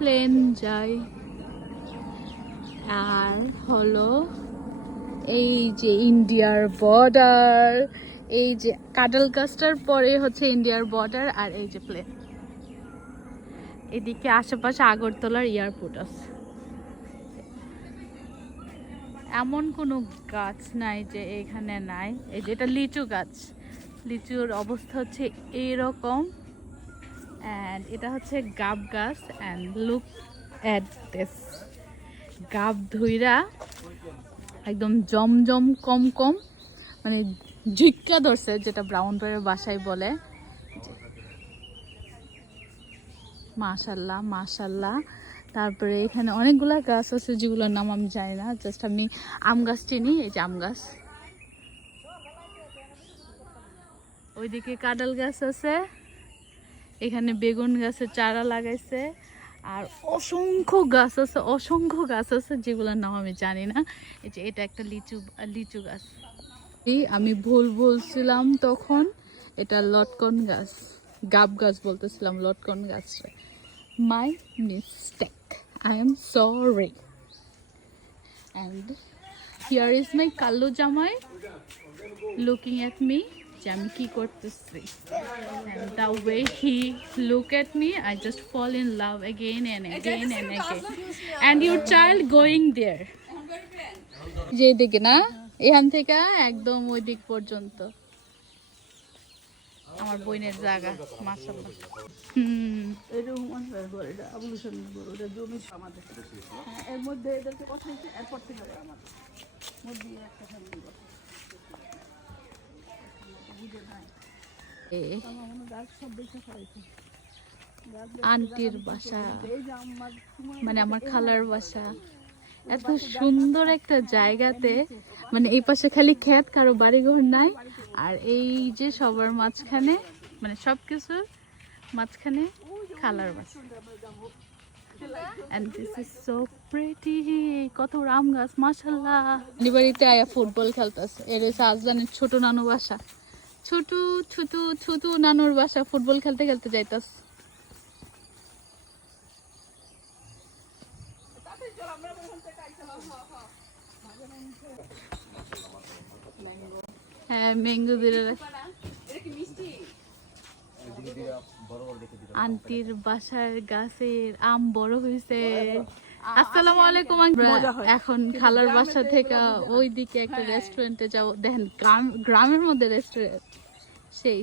Plane যায়। আর হলো এই যে ইন্ডিয়ার বর্ডার, এই যে কাডল গাছটার পরে হচ্ছে ইন্ডিয়ার বর্ডার, আর এই যে প্লেন। এদিকে আশেপাশে আগরতলার এয়ারপোর্ট আছে। এমন কোনো গাছ নাই যে এখানে নাই। এই যে এটা লিচু গাছ, লিচুর অবস্থা হচ্ছে এইরকম। অ্যান্ড এটা হচ্ছে গাব গাছ। অ্যান্ড লুক অ্যাট দিস, গাব ধুইরা একদম জমজম কম কম, মানে ঝিক্কা ধরছে, যেটা ব্রাউন পাড়ের বাসায় বলে। মাশাল্লাহ মাশাল্লাহ। তারপরে এখানে অনেকগুলা গাছ আছে যেগুলোর নাম আমি জানি না, জাস্ট আমি আম গাছ চিনি। এই যে আম গাছ, ওইদিকে কাঁঠাল গাছ আছে, এখানে বেগুন গাছের চারা লাগাইছে, আর অসংখ্য গাছ আছে, অসংখ্য গাছ আছে যেগুলোর নাম আমি জানি না। এই যে এটা একটা লিচু গাছ। আমি ভুল বলছিলাম তখন, এটা লটকন গাছ, গাব গাছ বলতেছিলাম, লটকন গাছ। My mistake, I am sorry. And here is my Kallu জামাই looking at me, যে আমি কি করতেছি। And the way he look at me, I just fall in love again and again and again. And your child going there, যে দিকে না, এখান থেকে একদম ওই দিক পর্যন্ত আমার বোনের জায়গা। মাশাআল্লাহ। এরকম এটা আবুলুশন এটা জমি আমাদের। এর মধ্যে এদেরকে বসাইছে, এরপর থেকে আমাদের মধ্যে একটা ফ্যামিলি বসে। আন্টির বাসা, মানে আমার খালার বাসা। এত সুন্দর একটা জায়গাতে, মানে এই পাশে খালি ক্ষেত, কারো বাড়িঘর নাই, আর এই যে সবার মাঝখানে, মানে সবকিছুর মাঝখানে খালার বাসা। And this is so pretty. কত আম গাছ, মাশাআল্লাহ। বাড়িতে আয়া ফুটবল খেলতেছে। এর হচ্ছে আজদানের ছোট নানু বাসা, ছোট ছোট ছোট নানুর বাসা। ফুটবল খেলতে খেলতে যাইতাছে। হ্যাঁ, ম্যাঙ্গো দিলে আন্টির বাসার গাছের আম বড় হয়েছে। আসসালামু আলাইকুম। এখন খালার বাসা থেকে ওই দিকে একটা রেস্টুরেন্টে যাবো। দেখেন গ্রামের মধ্যে রেস্টুরেন্ট, সেই